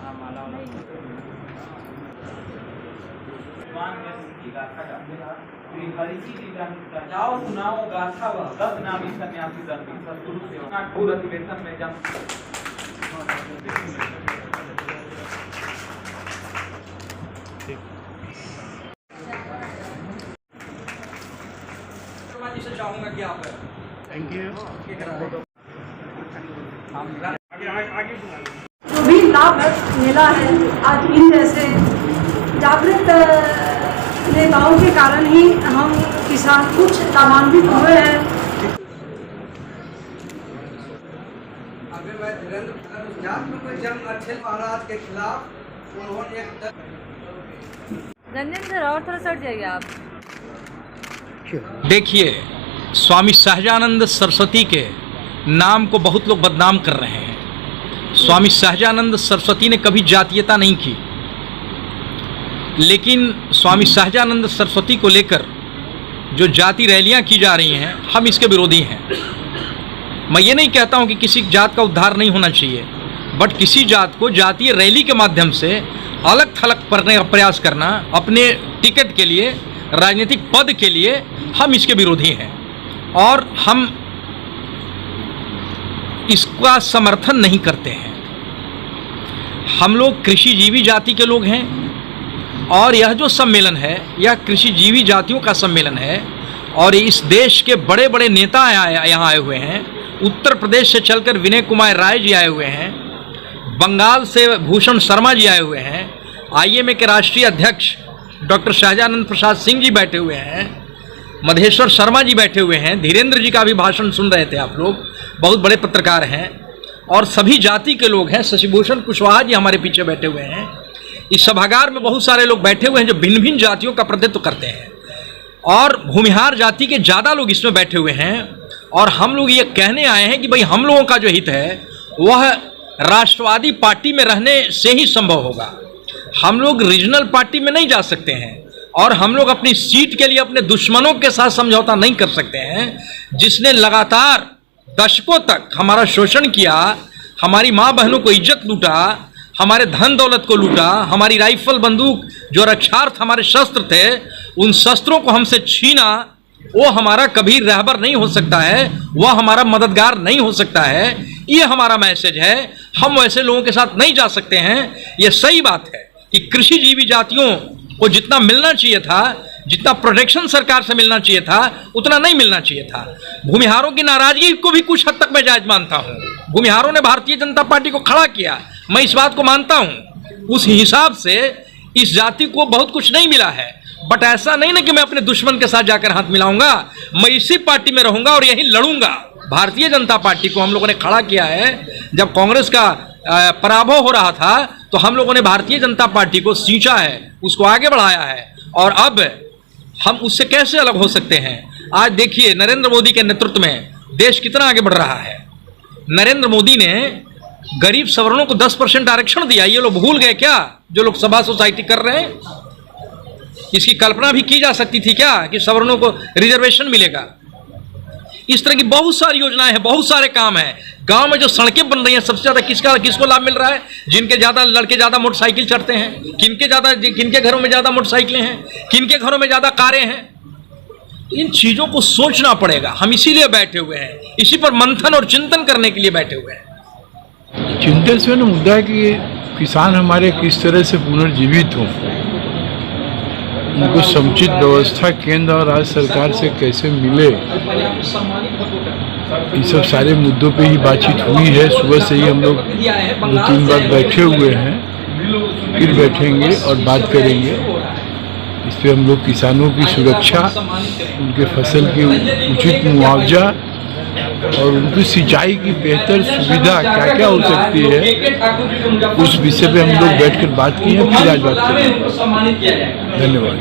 हाँ माला वाला जाओ सुनाओ गाथा व दस नामी सन्यासी दंडी सतगुरु सेवा पूर्ण अधिवेशन में जम जी से चाहूंगा कि आप थैंक यू। जो भी लाभ मिला है आज इन जैसे जागृत नेताओं के कारण ही हम किसान कुछ लाभान्वित हुए हैं। अभी मैं जंग अखिल महाराज के खिलाफ उन्होंने रंजन सर और थोड़ा सट जाइए आप। देखिए, स्वामी सहजानंद सरस्वती के नाम को बहुत लोग बदनाम कर रहे हैं। स्वामी सहजानंद सरस्वती ने कभी जातीयता नहीं की, लेकिन स्वामी सहजानंद सरस्वती को लेकर जो जाति रैलियां की जा रही हैं, हम इसके विरोधी हैं। मैं ये नहीं कहता हूं कि किसी जात का उद्धार नहीं होना चाहिए, बट किसी जात को जातीय रैली के माध्यम से अलग थलग करने का प्रयास करना अपने टिकट के लिए, राजनीतिक पद के लिए, हम इसके विरोधी हैं और हम इसका समर्थन नहीं करते हैं। हम लोग कृषिजीवी जाति के लोग हैं और यह जो सम्मेलन है यह कृषिजीवी जातियों का सम्मेलन है और इस देश के बड़े बड़े नेता यहाँ आए हुए हैं। उत्तर प्रदेश से चलकर विनय कुमार राय जी आए हुए हैं, बंगाल से भूषण शर्मा जी आए हुए हैं, आईएमए के राष्ट्रीय अध्यक्ष डॉक्टर सहजानंद प्रसाद सिंह जी बैठे हुए हैं, मधेश्वर शर्मा जी बैठे हुए हैं, धीरेन्द्र जी का भी भाषण सुन रहे थे आप लोग, बहुत बड़े पत्रकार हैं और सभी जाति के लोग हैं। शशिभूषण कुशवाहा जी हमारे पीछे बैठे हुए हैं। इस सभागार में बहुत सारे लोग बैठे हुए हैं जो भिन्न भिन्न जातियों का प्रतिनिधित्व करते हैं और भूमिहार जाति के ज़्यादा लोग इसमें बैठे हुए हैं और हम लोग ये कहने आए हैं कि भाई हम लोगों का जो हित है वह राष्ट्रवादी पार्टी में रहने से ही संभव होगा। हम लोग रीजनल पार्टी में नहीं जा सकते हैं और हम लोग अपनी सीट के लिए अपने दुश्मनों के साथ समझौता नहीं कर सकते हैं, जिसने लगातार दशकों तक हमारा शोषण किया, हमारी माँ बहनों को इज्जत लूटा, हमारे धन दौलत को लूटा, हमारी राइफल बंदूक जो रक्षार्थ हमारे शस्त्र थे उन शस्त्रों को हमसे छीना। वो हमारा कभी रहबर नहीं हो सकता है, वह हमारा मददगार नहीं हो सकता है। ये हमारा मैसेज है। हम वैसे लोगों के साथ नहीं जा सकते हैं। ये सही बात है कि कृषिजीवी जातियों को जितना मिलना चाहिए था, जितना प्रोटेक्शन सरकार से मिलना चाहिए था, उतना नहीं मिलना चाहिए था। भूमिहारों की नाराजगी को भी कुछ हद तक मैं जायज मानता हूँ। भूमिहारों ने भारतीय जनता पार्टी को खड़ा किया, मैं इस बात को मानता हूँ। उस हिसाब से इस जाति को बहुत कुछ नहीं मिला है, बट ऐसा नहीं ना कि मैं अपने दुश्मन के साथ जाकर हाथ मिलाऊंगा। मैं इसी पार्टी में रहूंगा और यही लड़ूंगा। भारतीय जनता पार्टी को हम लोगों ने खड़ा किया है। जब कांग्रेस का पराभव हो रहा था तो हम लोगों ने भारतीय जनता पार्टी को सींचा है, उसको आगे बढ़ाया है और अब हम उससे कैसे अलग हो सकते हैं। आज देखिए नरेंद्र मोदी के नेतृत्व में देश कितना आगे बढ़ रहा है। नरेंद्र मोदी ने गरीब सवर्णों को 10% आरक्षण दिया। ये लोग भूल गए क्या जो लोग सभा सोसाइटी कर रहे हैं? इसकी कल्पना भी की जा सकती थी क्या कि सवर्णों को रिजर्वेशन मिलेगा? इस तरह की बहुत सारी योजनाएं हैं, बहुत सारे काम हैं। गांव में जो सड़कें बन रही हैं सबसे ज्यादा किसको लाभ मिल रहा है? जिनके ज्यादा लड़के ज्यादा मोटरसाइकिल चढ़ते हैं। किनके घरों में ज्यादा मोटरसाइकिलें हैं, किनके घरों में ज्यादा कारें हैं। इन चीजों को सोचना पड़ेगा। हम इसीलिए बैठे हुए हैं, इसी पर मंथन और चिंतन करने के लिए बैठे हुए हैं। चिंतन से मुद्दा है कि किसान हमारे किस तरह से पुनर्जीवित हों, उनको समुचित व्यवस्था केंद्र और राज्य सरकार से कैसे मिले, इन सब सारे मुद्दों पे ही बातचीत हुई है। सुबह से ही हम लोग 2-3 बार बैठे हुए हैं, फिर बैठेंगे और बात करेंगे। इस पर हम लोग किसानों की सुरक्षा, उनके फसल की उचित मुआवजा और उनकी सिंचाई की बेहतर सुविधा क्या क्या हो सकती है, उस विषय पे हम लोग बैठकर बात की है। फिर आज बात करेंगे। धन्यवाद।